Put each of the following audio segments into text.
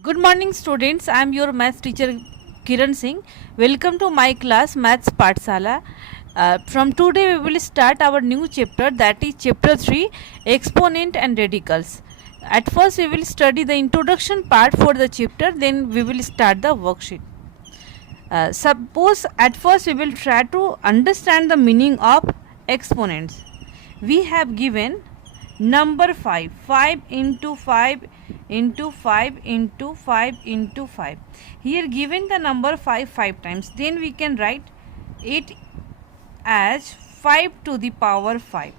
Good morning, students. I am your maths teacher Kiran Singh. Welcome to my class Maths Pathsala. From today, we will start our new chapter, that is chapter 3, Exponent and Radicals. At first, we will study the introduction part for the chapter, then we will start the worksheet. Suppose at first we will try to understand the meaning of exponents. We have given number 5, 5 into 5 into 5 into 5 into 5. Here given the number 5 times, then we can write it as 5 to the power 5.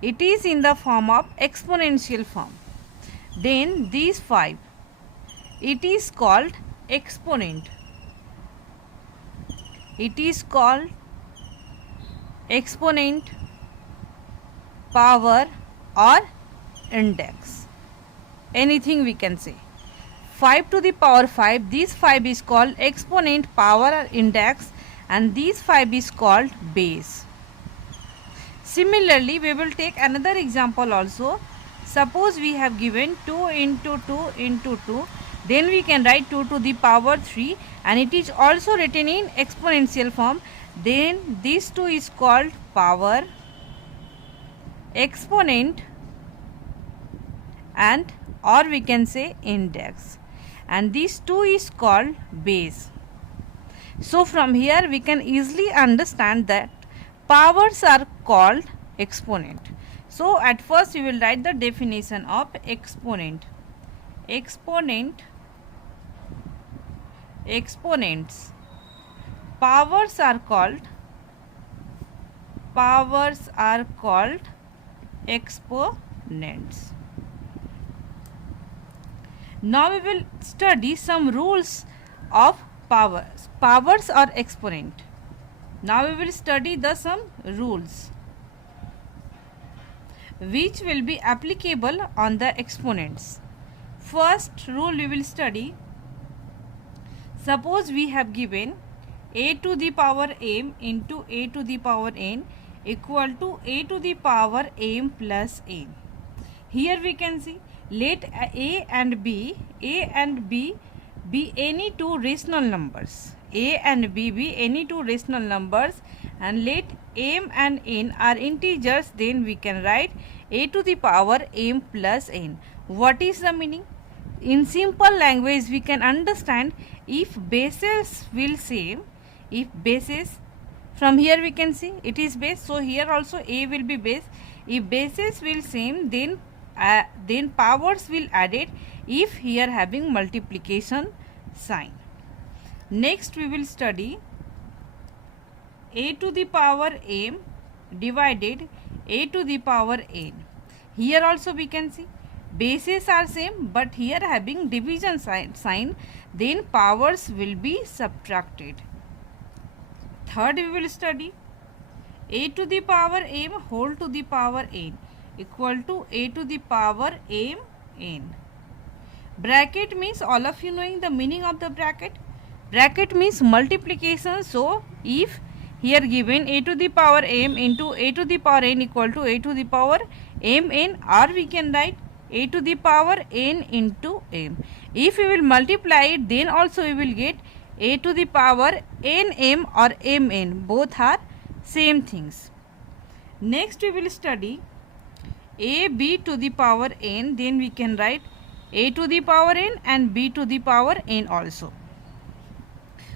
It is in the form of exponential form. Then these 5, it is called exponent. It is called exponent, power or index. Anything we can say. 5 to the power 5, this 5 is called exponent, power or index, and this 5 is called base. Similarly, we will take another example also. Suppose we have given 2 into 2 into 2, then we can write 2 to the power 3, and it is also written in exponential form. Then this 2 is called power, exponent, and or we can say index, and this 2 is called base. So from here we can easily understand that powers are called exponent. So at first we will write the definition of exponent. Exponents. Powers are called exponents. Now we will study some rules of powers. Powers or exponent. Now we will study some rules which will be applicable on the exponents. First rule we will study. Suppose we have given a to the power m into a to the power n equal to a to the power m plus n. Here we can see, let a and b be any two rational numbers. A and b be any two rational numbers, and let m and n are integers, then we can write a to the power m plus n. What is the meaning? In simple language we can understand, if bases will same, if bases, from here we can see it is base, so here also a will be base. If bases will same, then powers will added if here having multiplication sign. Next we will study a to the power m divided a to the power n. Here also we can see bases are same, but here having division sign, then powers will be subtracted. Third we will study a to the power m whole to the power n equal to a to the power m n. Bracket means, all of you knowing the meaning of the bracket. Bracket means multiplication. So if here given a to the power m into a to the power n equal to a to the power m n, or we can write a to the power n into m. If we will multiply it, then also we will get a to the power n m or m n. Both are same things. Next we will study a b to the power n, then we can write a to the power n and b to the power n also.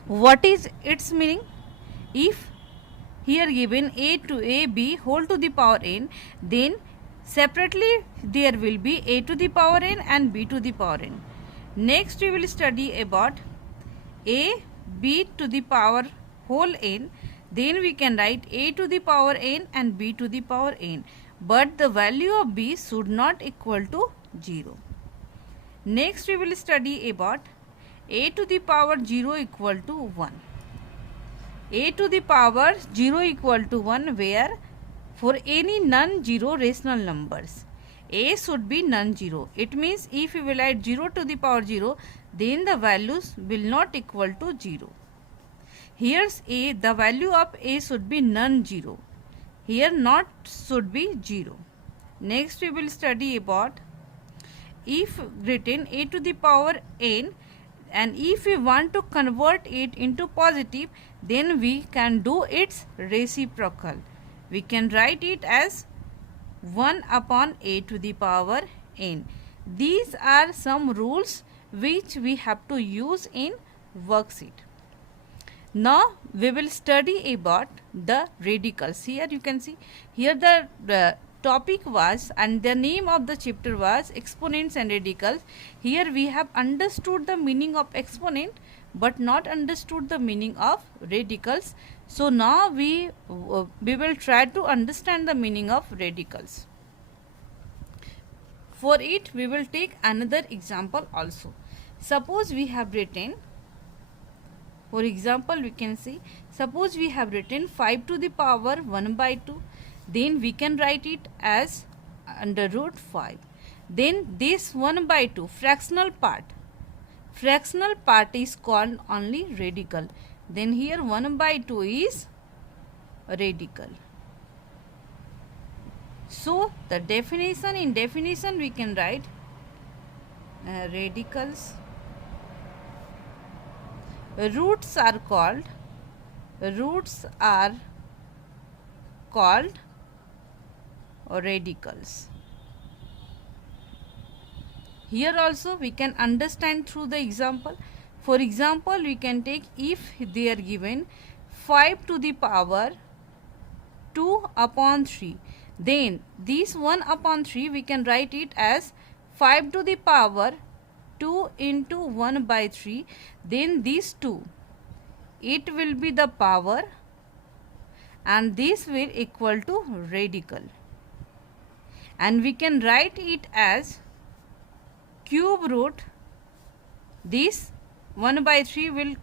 What is its meaning? If here given a to a b whole to the power n, then separately there will be a to the power n and b to the power n. Next we will study about a b to the power whole n, then we can write a to the power n and b to the power n, but the value of b should not equal to 0. Next we will study about a to the power 0 equal to 1. A to the power 0 equal to 1, where for any non-zero rational numbers a should be non-zero. It means if we will add 0 to the power 0, then the values will not equal to 0. Here's a, the value of a should be non-zero. Here not should be 0. Next we will study about if written a to the power n, and if we want to convert it into positive, then we can do its reciprocal. We can write it as 1 upon a to the power n. These are some rules which we have to use in worksheet. Now we will study about the radicals. Here you can see, here the topic was, and the name of the chapter was exponents and radicals. Here we have understood the meaning of exponent but not understood the meaning of radicals. So now we will try to understand the meaning of radicals. For it we will take another example also. Suppose we have written, for example we can see, suppose we have written 5 to the power 1 by 2, then we can write it as under root 5. Then this 1 by 2 fractional part is called only radical. Then here 1 by 2 is radical. So the definition, in definition we can write radicals. Roots are called radicals. Here also we can understand through the example. For example, we can take, if they are given 5 to the power 2 upon 3, then this 1 upon 3 we can write it as 5 to the power 2 into 1 by 3. Then this 2, it will be the power, and this will equal to radical, and we can write it as cube root. This 1 by 3 we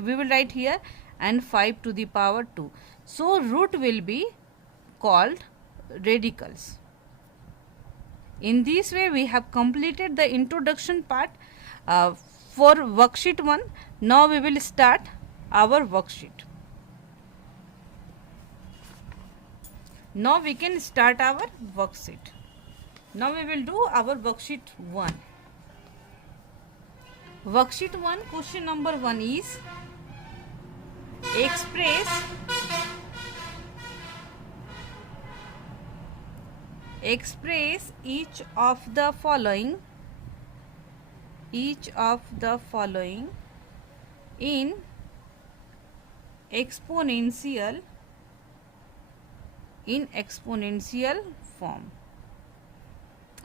will write here, and 5 to the power 2. So root will be called radicals. In this way we have completed the introduction part for worksheet 1. Now we will start our worksheet. Now we can start our worksheet. Now we will do our worksheet 1. Worksheet 1, question number 1 is express each of the following in exponential form.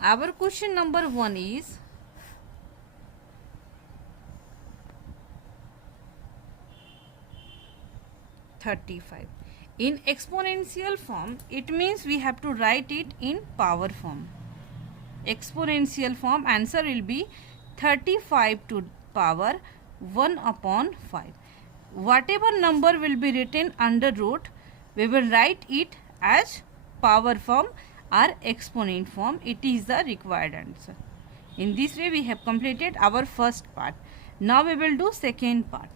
Our question number 1 is (35). In exponential form, it means we have to write it in power form. Exponential form, answer will be 35 to power 1 upon 5. Whatever number will be written under root, we will write it as power form or exponent form. It is the required answer. In this way we have completed our first part. Now we will do second part.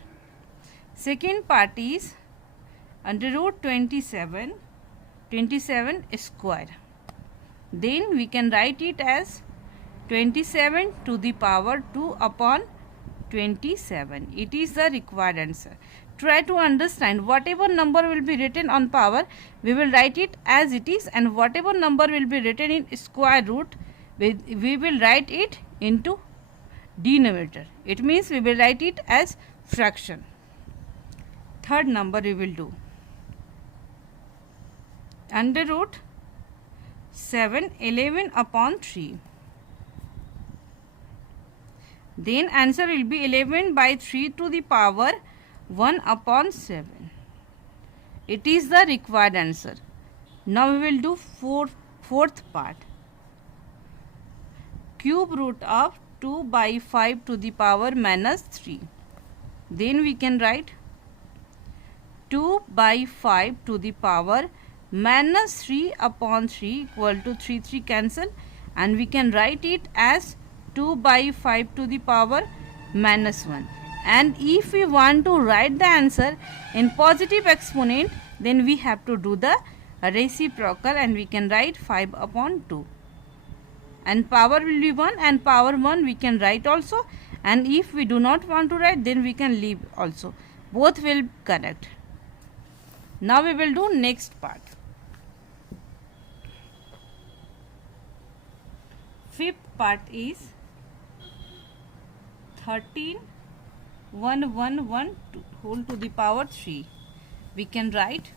Second part is under root 27 square. Then we can write it as 27 to the power 2 upon 27. It is the required answer. Try to understand, whatever number will be written on power, we will write it as it is, and whatever number will be written in square root, we will write it into denominator. It means we will write it as fraction. Third number we will do under root 11 upon 3. Then answer will be 11 by 3 to the power 1 upon 7. It is the required answer. Now we will do fourth part. Cube root of 2 by 5 to the power minus 3. Then we can write 2 by 5 to the power minus 3 upon 3 equal to 3 cancel, and we can write it as 2 by 5 to the power minus 1. And if we want to write the answer in positive exponent, then we have to do the reciprocal, and we can write 5 upon 2. and power will be 1, and power 1 we can write also, and if we do not want to write, then we can leave also. Both will correct. Now we will do next part. Fifth part is 13 1112 whole to the power 3. We can write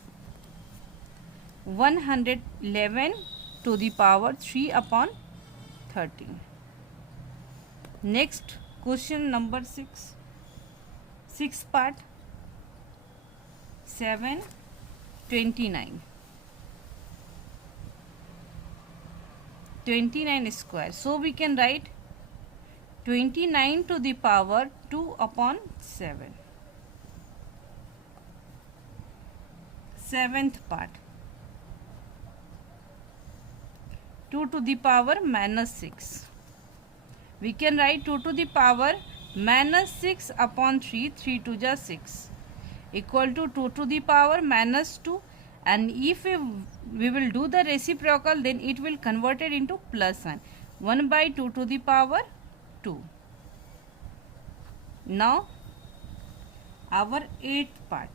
111 to the power 3 upon 13. Next question number 6. Sixth part 729. 29 square. So we can write 29 to the power 2 upon 7. Seventh part 2 to the power minus 6. We can write 2 to the power minus 6 upon 3, 3 to the 6, equal to 2 to the power minus 2, and if we will do the reciprocal, then it will convert it into plus sign, 1 by 2 to the power 2. Now our eighth part,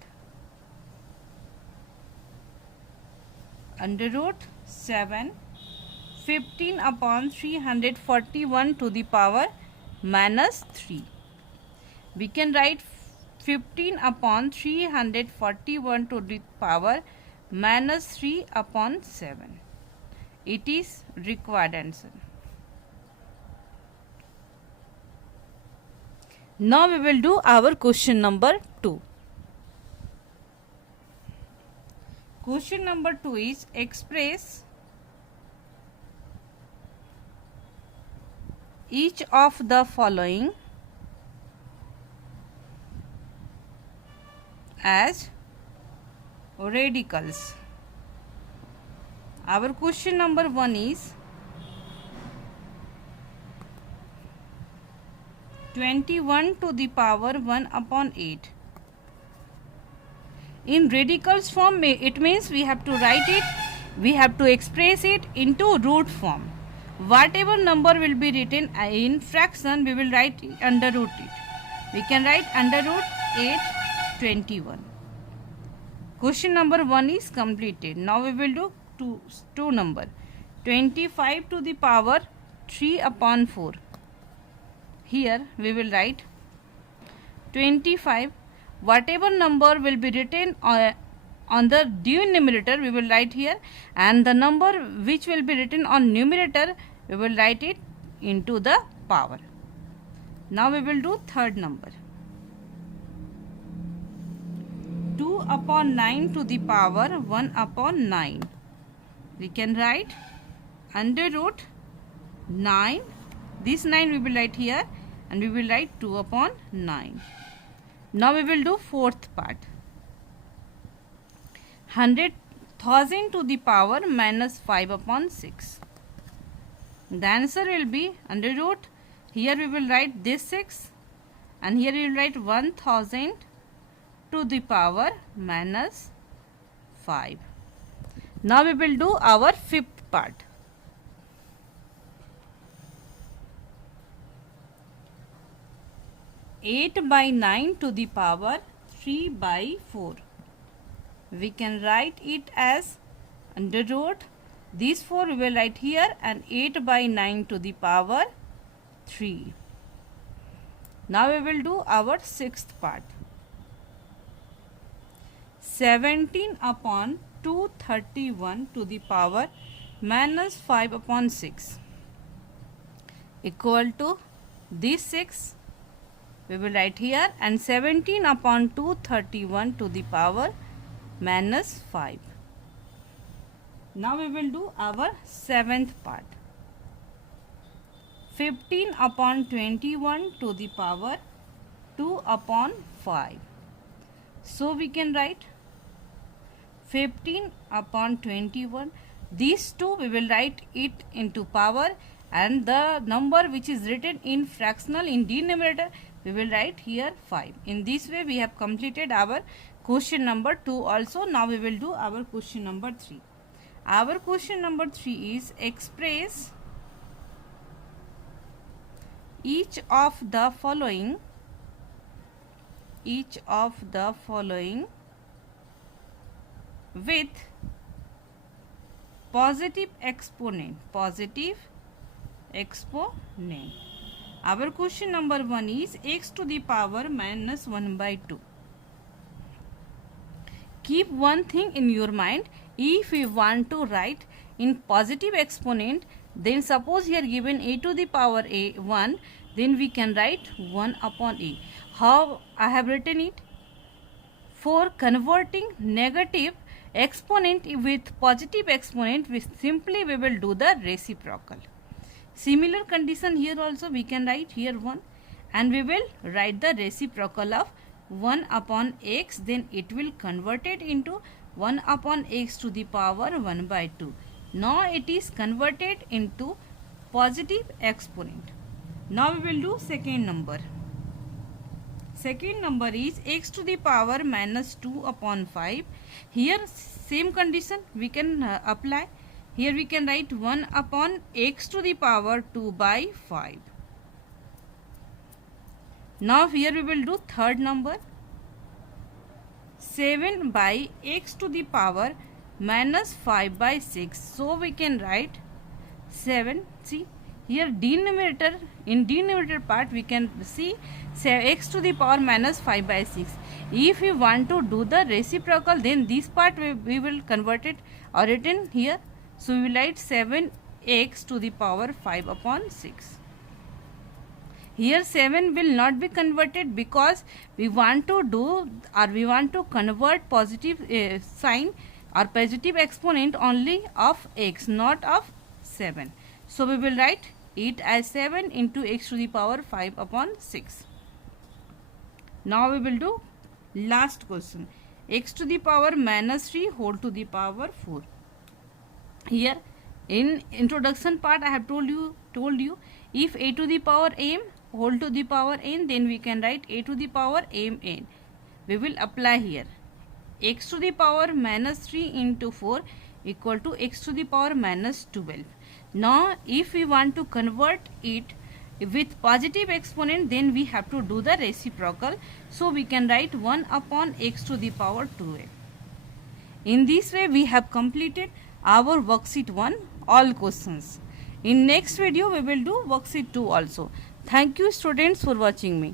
under root 7 15 upon 341 to the power minus 3. We can write 15 upon 341 to the power minus 3 upon 7. It is required answer. Now we will do our question number 2. Question number 2 is express each of the following as radicals. Our question number 1 is 21 to the power 1 upon 8. In radicals form, it means we have to write it, we have to express it into root form. Whatever number will be written in fraction, we will write under root it. We can write under root 8 21. Question number 1 is completed. Now we will do two number 25 to the power 3 upon 4. Here we will write 25. Whatever number will be written on the denominator, we will write here, and the number which will be written on numerator, we will write it into the power. Now we will do third number 2 upon 9 to the power 1 upon 9. We can write under root 9. This 9 we will write here, and we will write 2 upon 9. Now we will do fourth part 100,000 to the power minus 5 upon 6. The answer will be under root, here we will write this 6, and here we will write 1000 to the power minus 5. Now we will do our fifth part. 8 by 9 to the power 3 by 4. We can write it as under root, these 4 we will write here, and 8 by 9 to the power 3. Now we will do our sixth part. 17 upon 231 to the power minus 5 upon 6 equal to this 6 we will write here, and 17 upon 231 to the power minus 5. Now we will do our seventh part. 15 upon 21 to the power 2 upon 5. So we can write 15 upon 21. These two we will write it into power, and the number which is written in fractional in denominator we will write here 5. In this way we have completed our question number 2 also. Now we will do our question number 3. Our question number 3 is express each of the following with positive exponent. Our question number 1 is x to the power minus 1 by 2. Keep one thing in your mind. If we want to write in positive exponent, then suppose here given a to the power a 1, then we can write 1 upon a. How I have written it? For converting negative exponent with positive exponent, we will do the reciprocal. Similar condition here also we can write here 1, and we will write the reciprocal of 1 upon x, then it will convert it into 1 upon x to the power 1 by 2. Now it is converted into positive exponent. Now we will do second number. Second number is x to the power minus 2 upon 5. Here same condition we can apply. Here we can write 1 upon x to the power 2 by 5. Now here we will do third number. 7 by x to the power minus 5 by 6. So we can write 7. See here denominator, in denominator part we can see x to the power minus 5 by 6. If we want to do the reciprocal, then this part we will convert it or written here. So we will write 7x to the power 5 upon 6. Here 7 will not be converted because we want to do or we want to convert positive sign or positive exponent only of x, not of 7. So we will write it as 7 into x to the power 5 upon 6. Now we will do last question. X to the power minus 3 whole to the power 4. Here in introduction part I have told you if a to the power m whole to the power n, then we can write a to the power mn. We will apply here x to the power minus 3 into 4 equal to x to the power minus 12. Now if we want to convert it with positive exponent, then we have to do the reciprocal. So we can write 1 upon x to the power 12. In this way we have completed our worksheet 1 all questions. In next video we will do worksheet 2 also. Thank you students for watching me.